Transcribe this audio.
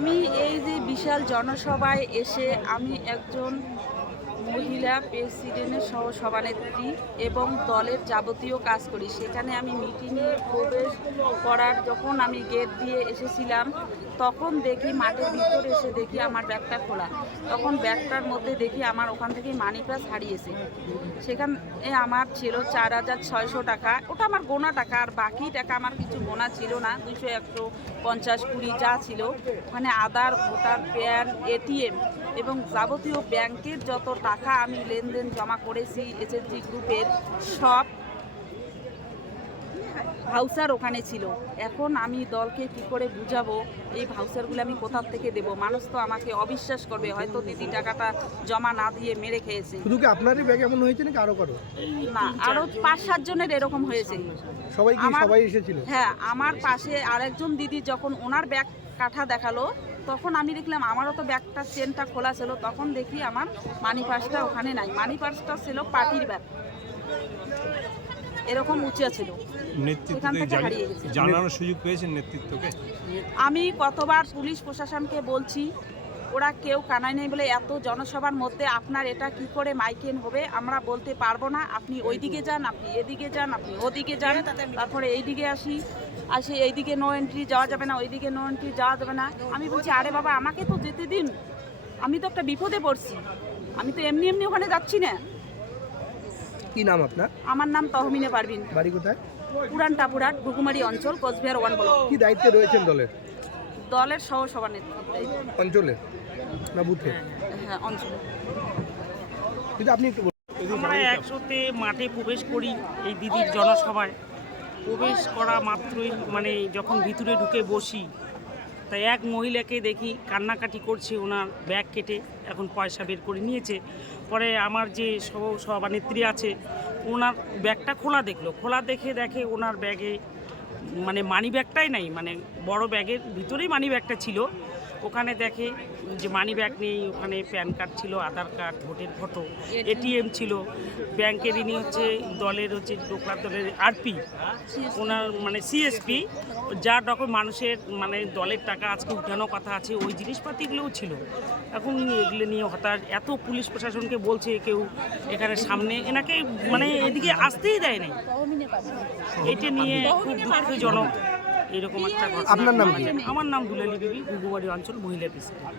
আমি এই যে বিশাল জনসভায় এসে আমি একজন মহিলা প্রেসিডেন্টের সহ সভানেত্রী এবং দলের যাবতীয় কাজ করি। সেখানে আমি মিটিংয়ে প্রবেশ করার যখন আমি গেট দিয়ে এসেছিলাম তখন দেখি মাঠের ভিতরে এসে দেখি আমার ব্যাগটা খোলা। তখন ব্যাগটার মধ্যে দেখি আমার ওখান থেকে মানি পার্স হারিয়েছে। সেখানে আমার ছিল 4,600 টাকা। ওটা আমার গোনা টাকা, আর বাকি টাকা আমার কিছু গোনা ছিল না। 200, 100, 50, 20 যা ছিল, ওখানে আধার, ভোটার, প্যান, এটিএম এবং যাবতীয় ব্যাংকের যত টাকা আমি লেনদেন জমা করেছি এসএসজি গ্রুপের সব ভাউচার ওখানে ছিল। এখন আমি দলকে কি করে বুঝাবো এই ভাউচারগুলো আমি কোথা থেকে দেব? মানুষ তো আমাকে অবিশ্বাস করবে, হয়তো দিদি টাকাটা জমা না দিয়ে মেরে খেয়েছে। শুধু কি আপনারই ব্যাগ এমন হয়েছে নাকি আরো কারো? না, আরো 5-7 জনের এরকম হয়েছে। সবাই এসেছিল? হ্যাঁ, আমার পাশে আরেকজন দিদি যখন ওনার ব্যাগ কাঠা দেখালো তখন আমি দেখলাম আমারও তো ব্যাগটা চেনটা খোলা ছিল। তখন দেখি আমার মানি পার্সটা ওখানে নাই। মানি পার্সটা ছিল পার্টির ব্যাগ, এরকম উঁচা ছিল। এখান থেকে হারিয়ে গেছে। জানানোর সুযোগ পেয়েছেন নেতৃত্বকে? আমি কতবার পুলিশ প্রশাসনকে বলছি, ওরা কেউ কানাই নেই বলে এত জনসভার মধ্যে আপনার এটা কি করে মাইকেন হবে আমরা বলতে পারবো না। আপনি ওইদিকে যান, আপনি এদিকে যান, আপনি ওদিকে যান, তারপরে এইদিকে আসি এইদিকে নো এন্ট্রি যাওয়া যাবে না, ওইদিকে নো এন্ট্রি যাওয়া যাবে না। আমি বলছি আরে বাবা আমাকে তো যেতে দিন, আমি তো একটা বিপদে পড়ছি, আমি তো এমনি এমনি ওখানে যাচ্ছি না। কি নাম আপনার? আমার নাম তহমিনা পারভিন। বাড়ি কোথায়? পুরান টাপুরাট, ঘুঘুমারি অঞ্চল, কোচবিহার 1 ব্লক। কি দায়িত্বে রয়েছেন দলের সহ সভানেত্রী। অঞ্চলে না বুথে? হ্যাঁ, অঞ্চলে। কিন্তু আপনি একটু আমরা একসাথে মাঠে প্রবেশ করি এই দিদির জনসভায়। প্রবেশ করা মাত্রই মানে যখন ভিতরে ঢুকে বসি, তাই এক মহিলাকে দেখি কান্নাকাটি করছে, ওনার ব্যাগ কেটে এখন পয়সা বের করে নিয়েছে। পরে আমার যে সভানেত্রী আছে ওনার ব্যাগটা খোলা দেখলো, খোলা দেখে ওনার ব্যাগে মানে মানি ব্যাগটাই নাই, মানে বড় ব্যাগের ভিতরেই মানি ব্যাগটা ছিল। ওখানে দেখে যে মানি ব্যাগ নেই, ওখানে প্যান কার্ড ছিল, আধার কার্ড, ভোটের ফটো, এটিএম ছিল। ব্যাংকের ইনি হচ্ছে দলের ডোকরা দলের আরপি, ওনার মানে সিএসপি, যার ডকুমেন্ট মানুষের মানে দলের টাকা আজকে উঠানো কথা আছে, ওই জিনিসপাতিগুলোও ছিল। এখন এগুলো নিয়ে হঠাৎ এত পুলিশ প্রশাসনকে বলছে, কেউ এখানে সামনে এনাকে মানে এদিকে আসতেই দেয় নাই। এটা নিয়ে খুব দুঃখজনক এরকম একটা ঘটনা। আপনার নাম কি? আমার নাম দুলালী বিবি, ঘুঘুমারি অঞ্চল মহিলা প্রেসিডেন্ট।